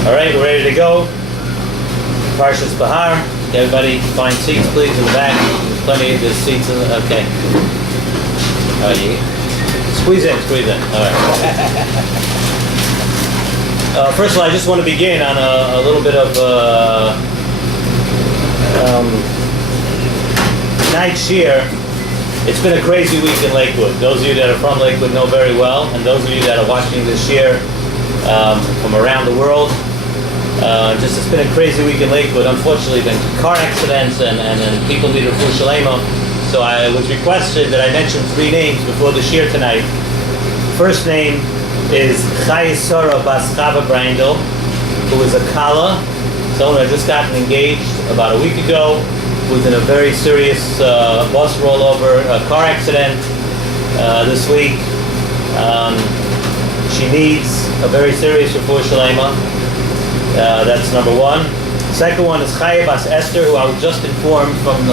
All right, we're ready to go. Parshas Behar. Everybody find seats, please, in the back. There's plenty of seats in the... Okay. All right, squeeze in. All right. First of all, I just want to begin on a little bit of night shear. It's been a crazy week in Lakewood. Those of you that are from Lakewood know very well, and those of you that are watching this year from around the world, it's been a crazy week in Lakewood. Unfortunately, been car accidents and people need a refuah shalema. So I was requested that I mention three names before the shir tonight. First name is Chai Sora Bas Chava Brandel, who is a Kala, someone who had just gotten engaged about a week ago, who was in a very serious bus rollover, car accident this week. She needs a very serious refuah shalema. That's number one. Second one is Chaya Bas Esther, who I was just informed from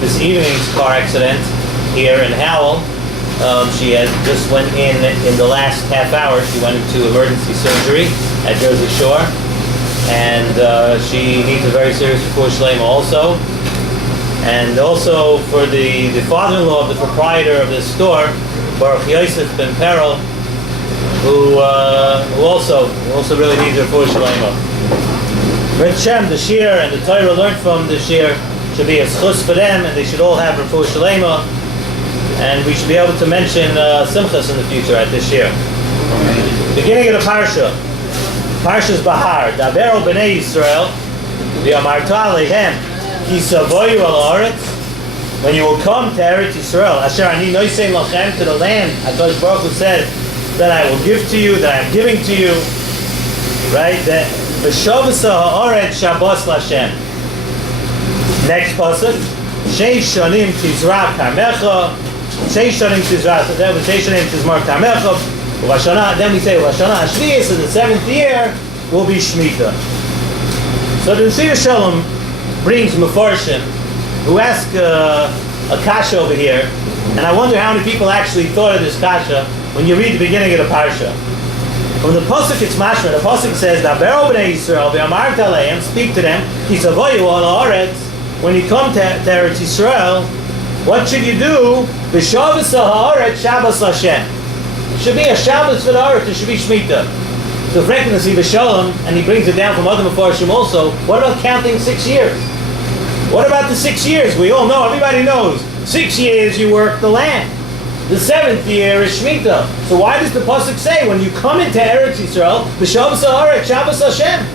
this evening's car accident here in Howell. She had just went in the last half hour. She went into emergency surgery at Jersey Shore, and she needs a very serious refuah shalema also. And also for the father-in-law of the proprietor of this store, Baruch Yosef Ben Perel, who also really needs a refuah shalema. Red Shem, the shir and the Torah learned from the shir should be a schus for them, and they should all have refuah shalema. And we should be able to mention simchas in the future at this year. Beginning of the parsha, Parshas Behar. Daber b'nei Yisrael, v'amarta aleihem, ki savoyu al haaretz. When you will come to Eretz Yisrael, asher ani nosein lachem, to the land, HaKadosh Baruch Hu said that I will give to you, that I am giving to you. Right? That v'shavasa haaretz shabos l'Hashem. Next pasuk, sheish shanim tizra karmecha. Sheish shanim tizra. So then sheish shanim tizmar karmecha. Then we say Vashana Hashvius, in the 7th year will be Shemitah. So the Nesiv Shalom brings Mefarshim who ask a kasha over here, and I wonder how many people actually thought of this kasha when you read the beginning of the parsha. From the pasuk it's mashma. The pasuk says, "Daber b'nei Yisrael v'amar taleim," speak to them. Ki savoyu al haaretz. When you come to Eretz Yisrael, what should you do? V'shavas haaretz Shabbos Hashem. It should be a Shabbos for the Haaretz. It should be Shemitah. So Frank Nesiv Shalom, and he brings it down from other Mefarshim also. What about counting 6 years? What about the 6 years? We all know, everybody knows. 6 years you work the land. The 7th year is Shemitah. So why does the pasuk say when you come into Eretz Yisrael, B'Shavos Haaretz Shabbos Hashem?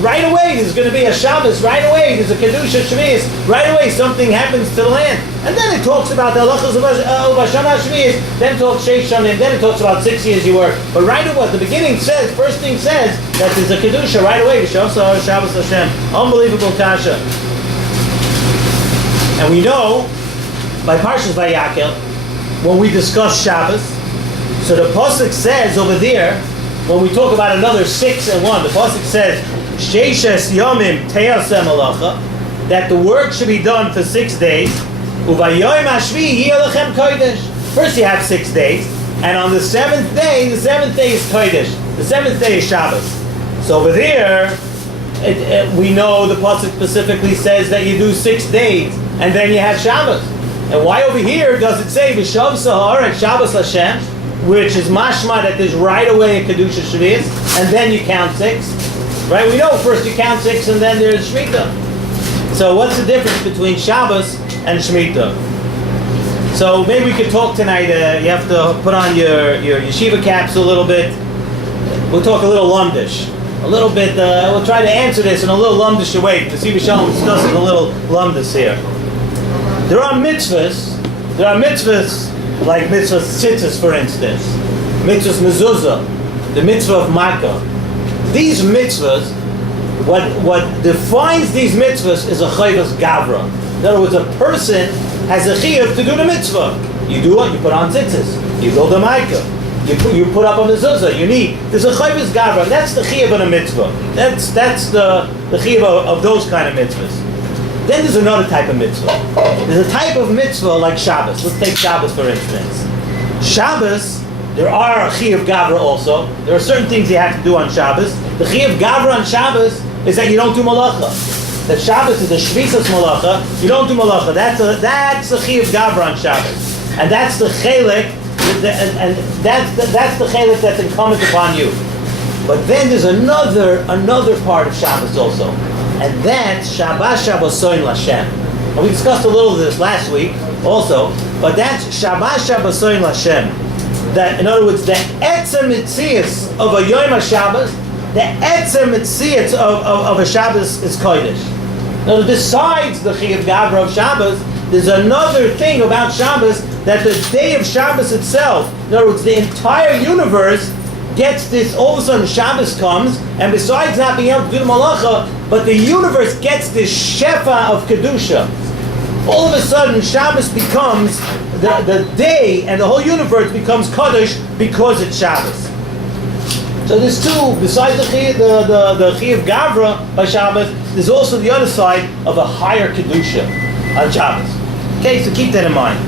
Right away there's going to be a Shabbos. Right away there's a Kedusha Shvius. Right away something happens to the land. And then it talks about the halachas of Vashana Shvius. Then talks Sheish Shanim. Then it talks about 6 years you work. But right away, the beginning says, first thing says that there's a Kedusha right away. B'Shavos Haaretz Shabbos Hashem. Unbelievable kasha. And we know by Parshas Vayakel, when we discuss Shabbos, so the pasuk says over there, when we talk about another 6 and 1, the pasuk says Sheishes Yomim Te'aseh Malacha, that the work should be done for 6 days. Uvayoyim Hashvi Yeh Lechem Kodesh. First you have 6 days, and on the 7th day is Kodesh. The 7th day is Shabbos. So over there, we know the pasuk specifically says that you do 6 days, and then you have Shabbos. And why over here does it say V'shavos haaretz Shabbos Hashem, which is mashma that there's right away a Kedusha Shvius, and then you count 6? Right? We know first you count 6 and then there's Shemitah. So what's the difference between Shabbos and Shemitah? So maybe we could talk tonight. You have to put on your yeshiva caps a little bit. We'll talk a little lumdish. A little bit, we'll try to answer this in a little lumdish way. The Nesiv Shalom discusses a little lumdish here. There are mitzvahs like mitzvahs tzitzis, for instance. Mitzvahs mezuzah, the mitzvah of makkah. These mitzvahs, what defines these mitzvahs is a chayvas gavra. In other words, a person has a chiyuv to do the mitzvah. You do what? You put on tzitzis. You build a makkah. You put up a mezuzah. You need. There's a chayvas gavra. That's the chiyuv of a mitzvah. That's the chiyuv of those kind of mitzvahs. Then there's another type of mitzvah. There's a type of mitzvah like Shabbos. Let's take Shabbos for instance. Shabbos there are Chiyuv Gavra also. There are certain things you have to do on Shabbos. The Chiyuv Gavra on Shabbos is that you don't do malacha. That Shabbos is a Shvisas malacha. You don't do malacha. That's a Chiyuv Gavra on Shabbos, and that's the chelik, and that's the chelik that's incumbent upon you. But then there's another part of Shabbos also, and that's Shabbat Shabbosoin Lashem. And we discussed a little of this last week also, but that's Shabbat Shabbosoin Lashem. That, in other words, the etzem mitzias of a Yom HaShabbos, the etzem mitzias of a Shabbos is Kodesh. Now, besides the Chiyuv Gavra of Shabbos, there's another thing about Shabbos, that the day of Shabbos itself, in other words, the entire universe gets this, all of a sudden Shabbos comes, and besides not being able to do the malacha, but the universe gets this shefa of Kedusha. All of a sudden Shabbos becomes the day, and the whole universe becomes Kaddish because it's Shabbos. So there's two, besides the Chiyuv Gavra by Shabbos, there's also the other side of a higher Kedusha on Shabbos. Okay, so keep that in mind.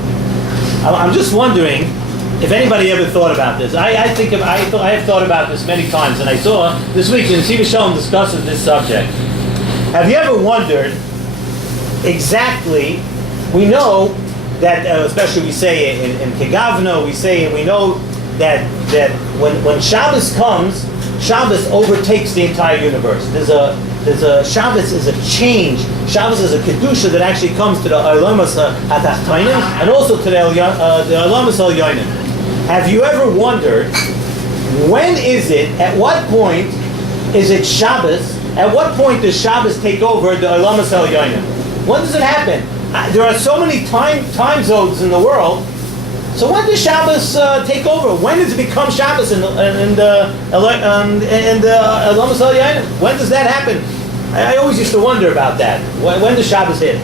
I'm just wondering if anybody ever thought about this. I have thought about this many times, and I saw this week in Siva Shalom discusses this subject. Have you ever wondered exactly, we know that, especially we say in Kegavno, we know that when Shabbos comes, Shabbos overtakes the entire universe. There's a Shabbos is a change. Shabbos is a kedusha that actually comes to the Olamas HaTachtonim and also to the Olamas HaElyonim. Have you ever wondered, when is it, at what point is it Shabbos? At what point does Shabbos take over the Olamas HaElyonim? When does it happen? There are so many time zones in the world. So when does Shabbos take over? When does it become Shabbos in the Olamas HaElyonim? When does that happen? I always used to wonder about that. When does Shabbos hit?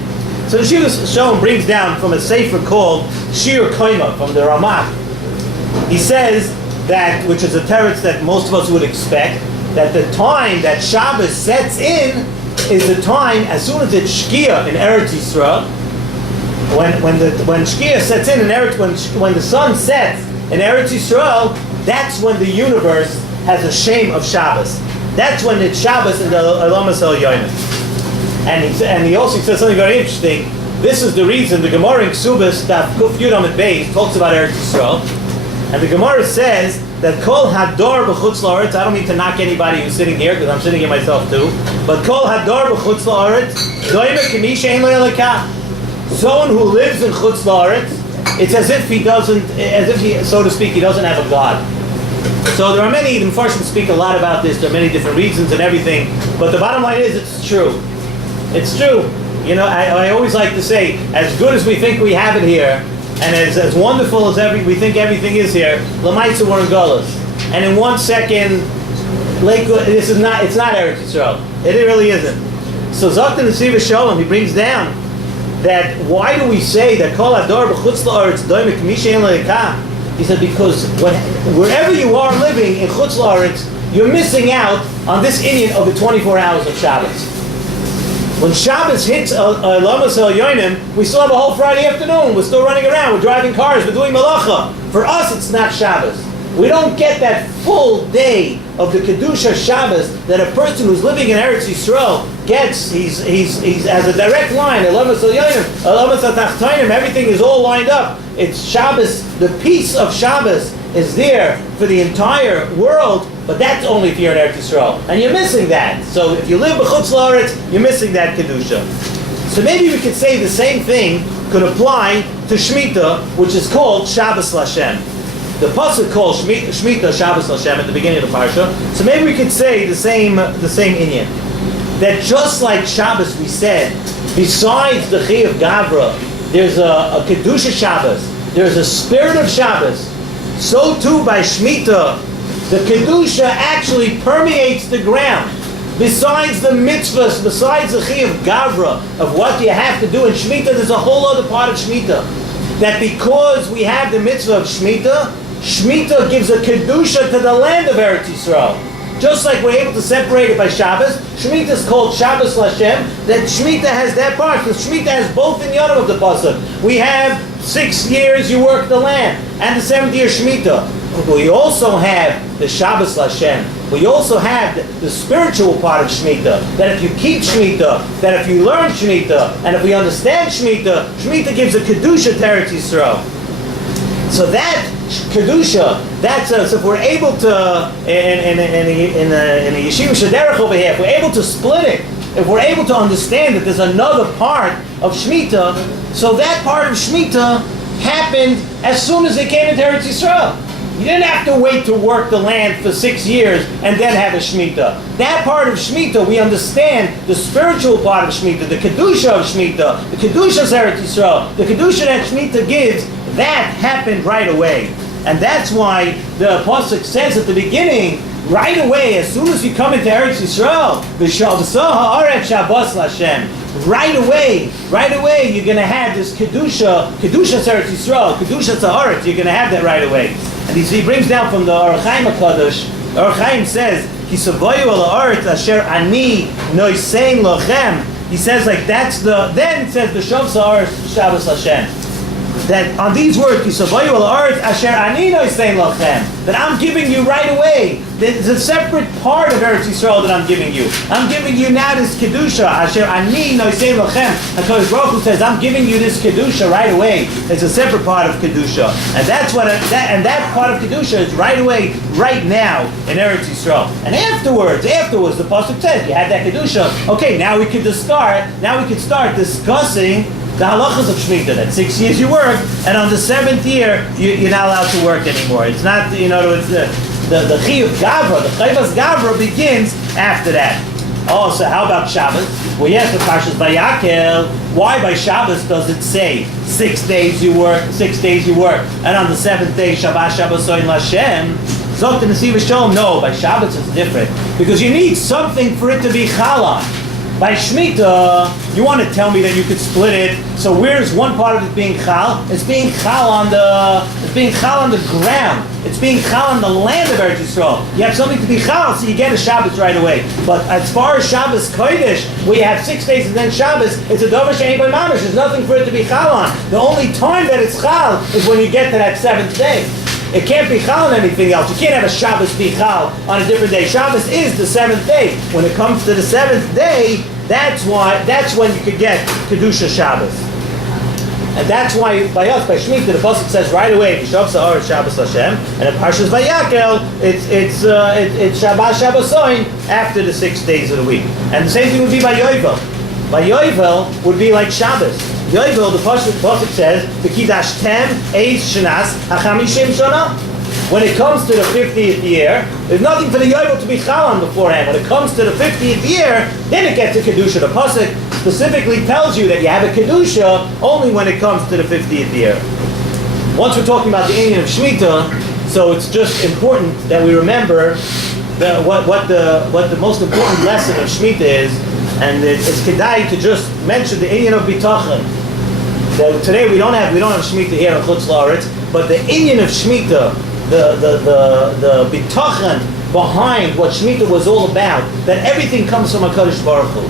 So the Siva Shalom brings down from a sefer called Shir Koima from the Ramah. He says that, which is a teretz that most of us would expect, that the time that Shabbos sets in is the time as soon as it's Shkia in Eretz Yisrael. When Shkia sets in Eretz, when the sun sets in Eretz Yisrael, that's when the universe has a shame of Shabbos. That's when it's Shabbos in the Olamas HaElyonim. And he also says something very interesting. This is the reason the Gemara in Ksubas that Kuf Yudam at Beis talks about Eretz Yisrael. And the Gemara says that Kol Hador b'chutz la'aretz, I don't mean to knock anybody who's sitting here, because I'm sitting here myself too, but Kol Hador b'chutz la'aretz, doime k'mi she'en lo yelekah. Someone who lives in chutz la'aretz, it's as if he, so to speak, he doesn't have a God. So there are many, the Mepharshim speak a lot about this, there are many different reasons and everything, but the bottom line is it's true. It's true. You know, I always like to say, as good as we think we have it here, and as wonderful as we think everything is here, Lamaitza were in Gullus. And in 1 second, Lakewood, it's not Eretz Yisrael. It really isn't. So Zaktan the Siva Shalom, he brings down that why do we say that Kol Hador b'chutz la'aretz doime k'mi she'en lo yelekah? He said because wherever you are living in chutz la'aretz, you're missing out on this inyan of the 24 hours of Shabbos. When Shabbos hits Olamas HaElyonim, we still have a whole Friday afternoon. We're still running around. We're driving cars. We're doing malacha. For us, it's not Shabbos. We don't get that full day of the Kedusha Shabbos that a person who's living in Eretz Yisrael gets. He's has a direct line. Olamas HaElyonim, Olamas HaTachtonim, everything is all lined up. It's Shabbos. The peace of Shabbos is there for the entire world, but that's only if you're in Eretz Yisrael. And you're missing that. So if you live b'chutz la'aretz, you're missing that Kedusha. So maybe we could say the same thing could apply to Shemitah, which is called Shabbos Lashem. The pasuk called Shemitah Shabbos Lashem at the beginning of the parsha. So maybe we could say the same inyan. That just like Shabbos we said, besides the Chiyuv Gavra, there's a Kedusha Shabbos, there's a spirit of Shabbos. So too by Shemitah, the Kedusha actually permeates the ground. Besides the mitzvahs, besides the Chiyuv Gavra of what you have to do in Shemitah, there's a whole other part of Shemitah. That because we have the mitzvah of Shemitah, Shemitah gives a Kedusha to the land of Eretz Yisrael. Just like we're able to separate it by Shabbos, Shemitah is called Shabbos Lashem, that Shemitah has that part, because Shemitah has both in the other of the pasuk. We have 6 years you work the land, and the 7th year Shemitah. we also have the Shabbos Lashem. We also have the spiritual part of Shemitah. That if you keep Shemitah, that if you learn Shemitah, and if we understand Shemitah, Shemitah gives a Kedusha to Eretz Yisrael. So that Kedusha, so if we're able to, in the Yeshiva Shederach over here, if we're able to split it, if we're able to understand that there's another part of Shemitah, so that part of Shemitah happened as soon as they came into Eretz Yisrael. You didn't have to wait to work the land for 6 years and then have a Shemitah. That part of Shemitah, we understand the spiritual part of Shemitah, the Kedusha of Shemitah, the Kedusha of Eretz Yisrael, the Kedusha that Shemitah gives, that happened right away. And that's why the Pasuk says at the beginning, right away, as soon as you come into Eretz Yisrael, right away, you're going to have this Kedusha Eretz Yisrael, Kedusha Tzaharet, you're going to have that right away. And he brings down from the Or Chaim HaKadosh, Or Chaim says, Ki savoyu al haaretz asher ani noisein lochem. He says then it says, B'shov Sa'ar Shabbos Hashem. That on these words, Ki savoyu al haaretz asher ani noisein lochem, that I'm giving you right away. There's a separate part of Eretz Yisrael that I'm giving you. I'm giving you now this Kedusha. Asher ani noisein lochem. HaKadosh Baruch Hu says, I'm giving you this Kedusha right away. It's a separate part of Kedusha. And that's that part of Kedusha is right away, right now, in Eretz Yisrael. And afterwards, the Pasuk says, you have that Kedusha. Okay, now we could start discussing the halachas of Shemitah, that 6 years you work, and on the 7th year, you're not allowed to work anymore. It's not, it's the Chiyuv Gavra, the Chayvas Gavra begins after that. Oh, so how about Shabbos? Well, yes, the Parshas Vayakel, why by Shabbos does it say 6 days you work, and on the 7th day, Shabbat Shabbosoin Lashem? Zok the Nesiv Shalom, no, by Shabbos it's different. Because you need something for it to be Chal on. By Shemitah, you want to tell me that you could split it. So where's one part of it being Chal? It's being Chal on the ground. It's being Chal on the land of Eretz Yisrael. You have something to be Chal, so you get a Shabbos right away. But as far as Shabbos Kodesh, where you have 6 days and then Shabbos, it's a Dover She'ein Bo Mamash. There's nothing for it to be Chal on. The only time that it's Chal is when you get to that 7th day. It can't be Chal on anything else. You can't have a Shabbos be Chal on a different day. Shabbos is the 7th day. When it comes to the 7th day, that's when you could get Kedusha Shabbos. And that's why by Shemitah, the Pasuk says right away, B'shov Sa'ar Shabbos Hashem, and in Parshas Vayakel, it's Shabbat Shabbosoin after the 6 days of the week. And the same thing would be by Yovel. By Yovel would be like Shabbos. Yovel, the Pasuk says, V'kidashtem eis shenas hachamishim shana. When it comes to the 50th year, there's nothing for the Yovel to be Chal on beforehand. When it comes to the 50th year, then it gets a Kedusha. The Pasuk specifically tells you that you have a Kedusha only when it comes to the 50th year. Once we're talking about the Indian of Shemitah, so it's just important that we remember what the most important lesson of Shemitah is, and it's kedai to just mention the Indian of Bitachon. Today we don't have Shemitah here in Chutz La'aretz, but the Indian of Shemitah, the bitachon behind what Shemitah was all about, that everything comes from HaKadosh Baruch Hu.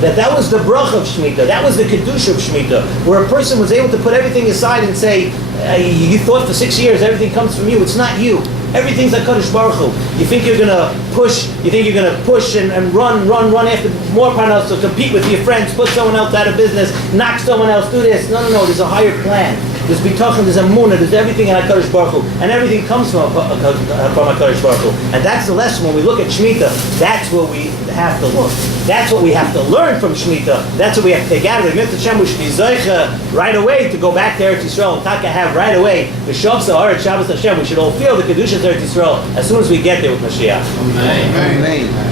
That was the bracha of Shemitah, that was the Kedusha of Shemitah, where a person was able to put everything aside and say, you thought for 6 years everything comes from you. It's not you. Everything's HaKadosh Baruch Hu. You think you're going to push and run after more panos to compete with your friends, put someone else out of business, knock someone else, do this. No, there's a higher plan. There's bitachon, there's amunah, there's everything in HaKadosh Baruch Hu. And everything comes from HaKadosh Baruch Hu. And that's the lesson when we look at Shemitah. That's what we have to look. That's what we have to learn from Shemitah. That's what we have to take out of it. Mitzvah Shem, we should be zoicha right away to go back to Eretz Yisrael and Taka have right away the B'shov Sa'ar Shabbos Hashem. We should all feel the Kedusha of Eretz Yisrael as soon as we get there with Mashiach. Amen. Amen.